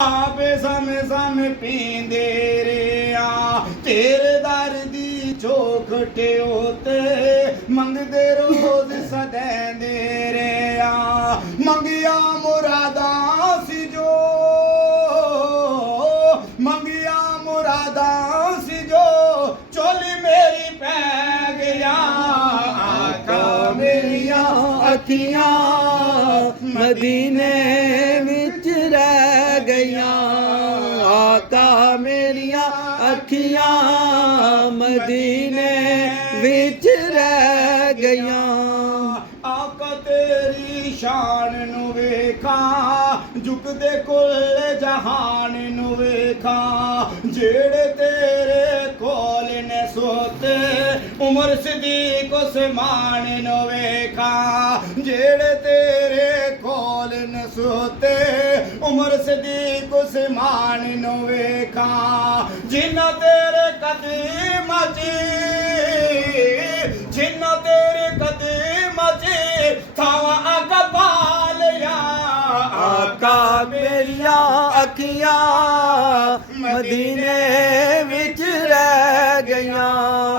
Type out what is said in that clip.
आपे सामे सामे पींदे रे आ तेरे दर दी चौखटे होते मंगदे रोज सदैंदे रे आ मंगिया मुरादा सी जो मंगिया मुरादा सी जो चोली मेरी पै गया आका मेरिया अखियां मदीने विच रह गईयां आका मेरिया अखियां मदीने विच रह गईयां आका तेरी शान नु वेखा झुकदे कुल जहान नु वेखा जेड़े तेरे कोल ने सोते उमर सिद्दीक उस्मान नु वेखा जेड़े तेरे कोल ने सोते उमर सिद्दीक उस्मान नु वेखा जिन्ना तेरे कदम जिन्ना तेरे कदम थावा आका पालिया आका मेरिया अखियां मदीने विच रह गईयां।